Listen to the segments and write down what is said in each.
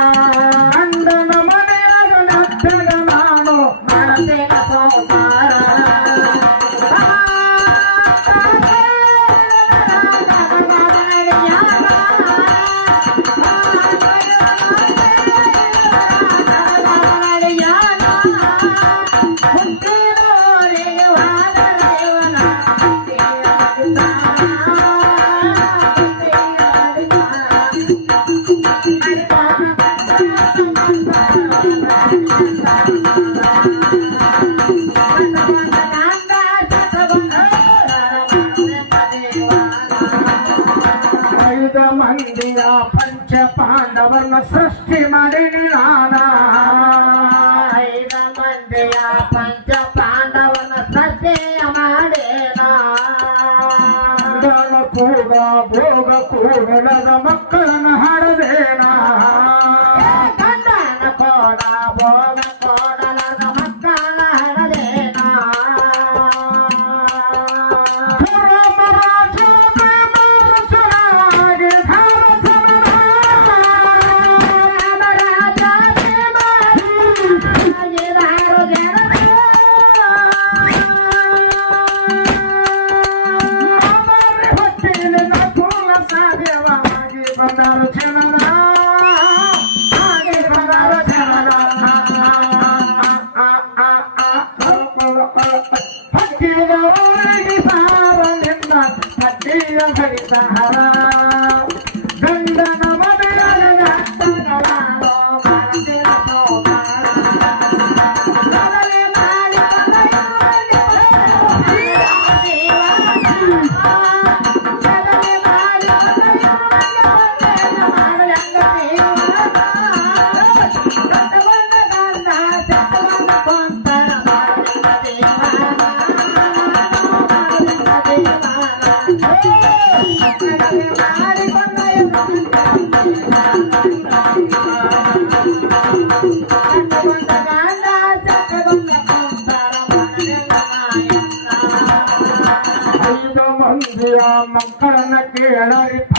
Bye. ಐದ ಮಂದಿರ ಪಂಚ ಪಾಂಡವರನ್ನ ಸೃಷ್ಟಿ ಮಾಡಿ ನಾನ ಮಂದಿರ ಪಂಚ ಪಾಂಡವನ ಸೃಷ್ಟಿ ಗಂಡನ ಕೂಡ ಭೋಗ ಕೂಡಲದ ಮಕ್ಕಳನ್ನ ಹಾಡದೇನ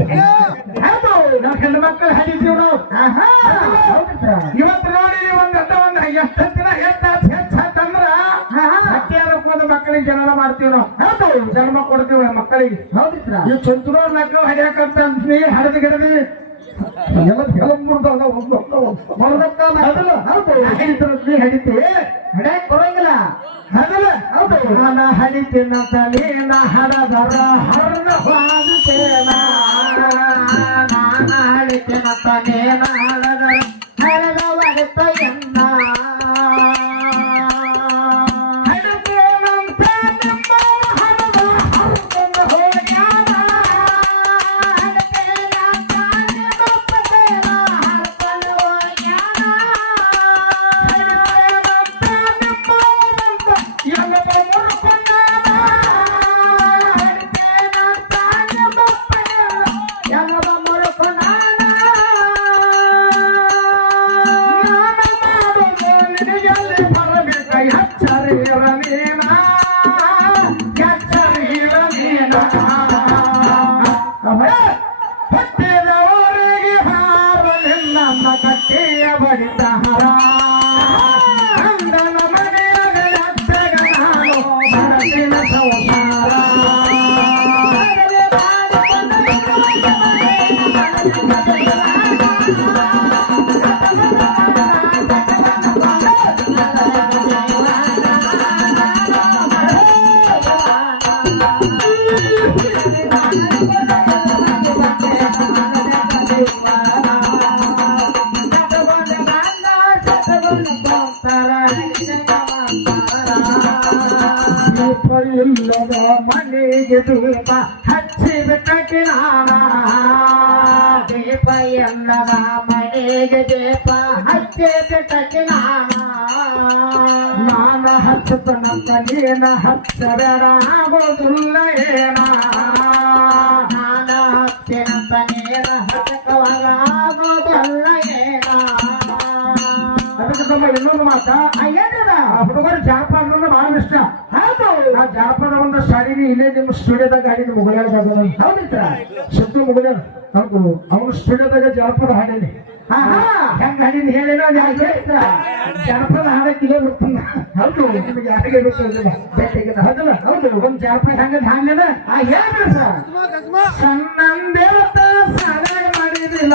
ಹೌದು ನಾವು ಹೆಣ್ಣು ಮಕ್ಕಳು ಹಡಿತೀವಿ ನಾವು. ಇವತ್ತು ನೋಡಿ ಒಂದ್ ಅಡ್ಡ ಒಂದ್ ಎಷ್ಟು ದಿನ ಹೆಚ್ಚ ಹೆಚ್ಚಂದ್ರ ಹತ್ಯಾರ ಕೂದ ಮಕ್ಕಳಿಗೆ ಜನನ ಮಾಡ್ತೀವಿ ನಾವು. ಹೌದು. ಜನ್ಮ ಕೊಡ್ತೀವಿ ಮಕ್ಕಳಿಗೆ. ಹೌದಿತ್ರ ಈ ಚಂಚುನವ್ರ ಮಕ್ಕಳು ಹಡಿಯಾಕಂತ ನೀ ಹಡದ ಗಿಡದಿ ಎಲ್ಲ ಎಲ್ಲ ಮುರ್ದವ್ರ ಹೊರದಕ್ಕ ಹೌದಲ್ಲ ಹೌದು ಹಡಿದ್ರು ನೀ ಹಡಿತಿ ಹಡ್ಯಾಕ್ ಬರೋಂಗಿಲ್ಲ ಹೌದಲ್ಲ ಹೌದು ನಾನು ಹಡಿತೀನಂತ ನೀನ ಹಡದರ ಹರದ ಹಾಡುತ್ತೇನ ನಾನ ಹಳಿತೇನ ತನೇನ ಹಳದ ಹರದ ಒಳಿತಯನ್ನ ಹಡಿತೀನಂತ ಮನೆಗೆ ದೂಪ ಹಚ್ಚಿ ಬಿಟ್ಟ ಕಿರಾಣ ಎಲ್ಲದ ಮನೆಗೆ ದೀಪ ಹಚ್ಚೆ ಬಿಟ್ಟಕ್ಕೆ ನಾನ ನಾನ ಹಚ್ಚತನಂತ ನೀನ ಹಚ್ಚಬೇಡ ಆಗೋದಿಲ್ಲ ಏನ ನಾನ ಹಚ್ಚಿನಂತ ನೀರ ಹಚ್ಚಕವಾಗ ಆಗೋದಲ್ಲ ಏನ ಅದಕ್ಕೆ ತಮ್ಮ ಇನ್ನೊಂದು ಮಾತ ಏನದ ಆ ಹುಡುಗರು ಜಾನಪದ ಅಂದ್ರೆ ಬಹಳ ಇಷ್ಟ ಹೌದು ಆ ಜಾನಪದ ಒಂದು ಸಾರಿನಿ ಇಲ್ಲೇ ನಿಮ್ಮ ಸ್ಟುಡಿಯೋದಾಗ ಹಾಡಿನ ಮುಗಳಾಡ್ದಾಗ ಹೌದಿತ್ರ ಸಿದ್ದು ಮುಗಳಾಡ ಹೌದು ಅವನು ಸ್ಟುಡಿಯೋದಾಗ ಜನಪದ ಹಾಡೇನಿ. ಹೆಂಗ್ ಹಾಡಿನ ಹೇಳೇನೋ ಜಾನಪದ ಹಾಡಕ್ಕೆ ಇಲ್ಲೇ ಹೌದು. ನಿಮಗೆ ಯಾರಿಗೆ ಗೊತ್ತಿಲ್ಲ ಬೇಕಾಗಿಲ್ಲ ಹೌದಲ್ಲ ಹೌದು. ಒಂದು ಜನಪದ ಹೆಂಗ ಹಾಡ್ಲೇನ ಆ ಹೇಳ್ರಿ ಸರ್. ಸಣ್ಣಂದೇವತ ಸಾಲಾಗ ಮಾಡಿದಿಲ್ಲ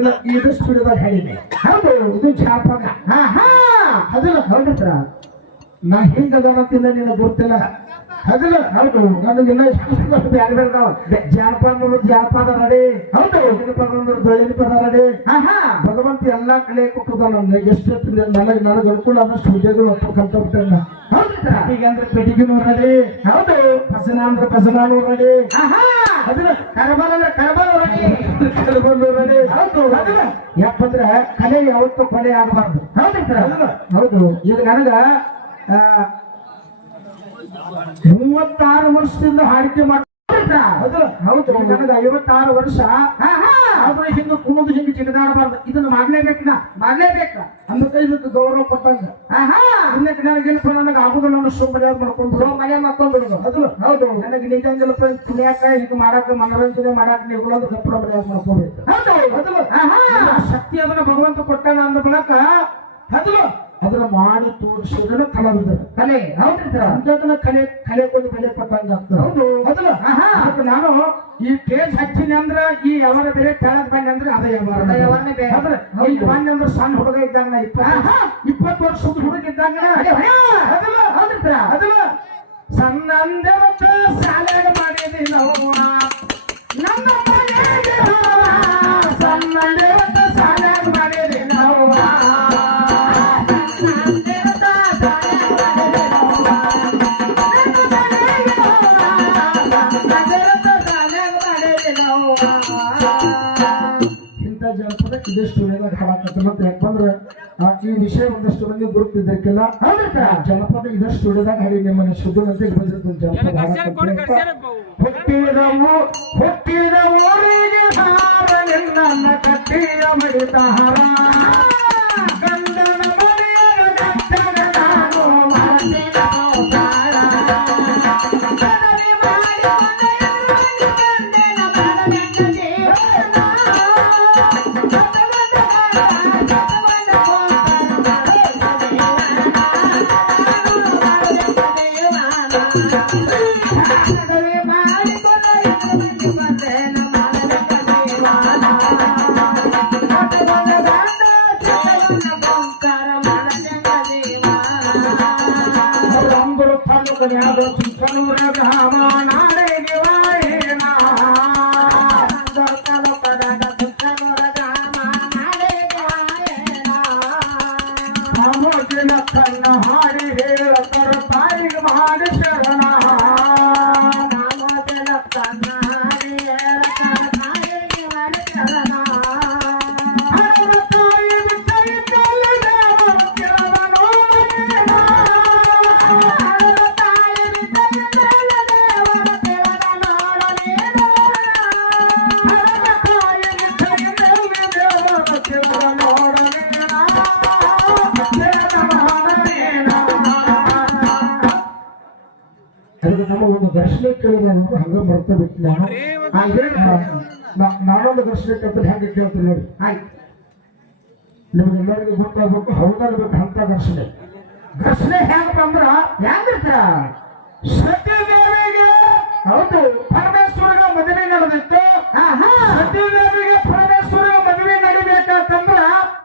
ಇದನ್ನ ಇದು ಸ್ಟುಡಿಯೋದಾಗ ಹೇಳಿದೆ ಹೌದು ಇದು ಜಾಪದ ಆಹಾ ಅದಲ್ಲ ಸರ್. ನಾ ಹಿಂಗದಾನಂತಿಲ್ಲ ನಿನ್ನ ಗೊತ್ತಿಲ್ಲ. ಅದಲ್ಲ ಹೌದು ನನಗೆಲ್ಲ ಬ್ಯಾರೆ ಬೇರೆ ಅದಾವ. ಅನ್ನೋದು ಅಂದ್ರೆ ಅದ ನಡಿ ಹೌದು ಬೆಳ್ಳಿನ ಪದ ಅಂದ್ರೆ ಬೆಳ್ಳಿನ ಪದ ನಡಿ ಆಹಾ ಭಗವಂತ ಎಲ್ಲಾ ಕಲೆ ಕೊಟ್ಟದ ನನ್ನ ಎಷ್ಟು ನನಗೆ ನನಗೆ ಅನುಕೂಲ ಆದಷ್ಟು ವಿಜಯಗಳು ಒಟ್ಟು ಹೌದು ಈಗ ಅಂದ್ರೆ ಪೆಟಿಗಿನೂ ನಡಿ ಹೌದು. ಪಸನ ಅಂದ್ರೆ ಭಜನಾನು ನಡಿ ಆಹಾ ಅದನ್ನ ಕರಬಲ ಅಂದ್ರೆ ಕರಬಲ ಹೊರಡಿ ಹೌದು ಅದನ್ನ ಯಾಕಂದ್ರೆ ಕಲೆ ಯಾವತ್ತೂ ಕೊಲೆ ಆಗಬಾರ್ದು. ಹೌದಿತ್ರ ಹೌದು. ಈಗ ನನಗ ಮೂವತ್ತಾರು ವರ್ಷದಿಂದ ಹಾಡಿಕೆ ಮಾಡ್ತಾ ಹೌದು ಹೌದು ನನಗ ಐವತ್ತಾರು ವರ್ಷ ಹಾ ಆದ್ರೆ ಹಿಂಗ ಕುಣಿದು ಹಿಂಗ ಜಿಗದಾಡಬಾರ್ದು ಇದನ್ನ ಮಾಡ್ಲೇಬೇಕು ನಾ. ಮಾಡ್ಲೇಬೇಕ. ಅಂದಕ್ಕೆ ಇದಕ್ಕೆ ಗೌರವ ಕೊಟ್ಟಂಗ. ಹಾ ಇನ್ನಕ್ಕೆ ನನಗಿಲ್ಲಪ್ಪ ನನಗೆ ಆಗುದಿಲ್ಲ ಅನ್ನೋ ಸುಮ್ಮನೆ ಮಾಡ್ಕೊಂಡು ಮನೆ ಮಾಡ್ಕೊಂಡ್ಬಿಡುದು ಅದು ಹೌದು. ನನಗೆ ನಿಜಂಗಿಲ್ಲಪ್ಪ ಕುಣಿಯಾಕ ಹಿಂಗ ಮಾಡಾಕ ಮನೋರಂಜನೆ ಮಾಡಾಕ ನೀವು ಅಂದ್ರೆ ಗಪ್ಪಡ ಮರ್ಯಾದ ಮಾಡ್ಕೋಬೇಕು. ಹೌದು. ಆ ಶಕ್ತಿ ಅದನ್ನ ಭಗವಂತ ಕೊಟ್ಟಾನ ಅಂದ ಬಳಕ ಅದು ಅದನ್ನ ಮಾಡಿ ತೋರಿಸೋದನ್ನ ಕಲಾವಿದರು ಕಲೆ ಹೌದ್ರಿ ಸರ್? ಅಂಥದನ್ನ ಕಲೆ ಕೊಂಡು ಬೆಲೆ ಕೊಟ್ಟಂಗ ಹೌದು. ಅದಕ್ಕೆ ನಾನು ಈ ಟೇಜ್ ಹಚ್ಚಿನಿ ಅಂದ್ರ ಈ ಯಾವ ಬೇರೆ ಕೆಳಗ್ ಬಂದೆ ಅಂದ್ರೆ ಅದೇ ಬೇರೆ. ಅಂದ್ರೆ ಹೌದು. ಈಗ ಬಂದೆ ಅಂದ್ರೆ ಸಣ್ಣ ಹುಡುಗ ಇದ್ದಂಗ ಇಪ್ಪ ಇಪ್ಪತ್ತು ವರ್ಷದ ಹುಡುಗ ಇದ್ದಂಗ. ಅದಲ್ಲ ಹೌದ್ರಿ ಸರ್? ಅದಲ್ಲ ಸಣ್ಣ ಸಾಲ ಮಾಡಿದಿ ನೋವ ಇಂಥ ಜನಪದ ಇದಿಷ್ಟು ಸ್ಟುಡಿಯೋದಾಗ ಹಾಡಾಕತ್ತ ಮತ್ತೆ ಯಾಕಂದ್ರೆ ಈ ವಿಷಯ ಒಂದಷ್ಟು ಮಂದಿ ಗುರುತಿದ್ದಕ್ಕೆಲ್ಲ ಜನಪದ ಇದೇ ಸ್ಟುಡಿಯೋದಾಗ ಹಾಡಿ ನಿಮ್ಮನೆ ಶುದ್ಧನಂತೆ ಬಂದಿರ್ತದೆ ಜನಪದ ಹುಟ್ಟಿದವು ಹುಟ್ಟಿದ ಊರಿಗೆ ಹಾರ ನಿನ್ನ ಕಟ್ಟಿಯ ಮಡಿತ ಹಾರ. Bye. ಹಂಗ ಬರ್ತಾ ಬಿಟ್ಟು ನಾನೊಂದು ದರ್ಶನ ಕೇಳ್ತೀನಿ ಹೆಂಗೆ ಕೇಳ್ತೀನಿ ನೋಡಿ. ಆಯ್ತು. ನಿಮಗೆಲ್ಲರಿಗೂ ಗೊತ್ತಾಗಬೇಕು ಹೌದಾಗಬೇಕು ಅಂತ ಘರ್ಷಣೆ ಘರ್ಷಣೆ ಹೆಂಗ ಬಂದ್ರ ಹೆಂಗಿರ್ತಾರ ಸರ್ ಸತ್ಯದೇವಿಗೆ ಹೌದು ಪರಮೇಶ್ವರಗ ಮದುವೆ ನಡೆದಿತ್ತು. ಹಾ ಸತ್ಯದೇವಿ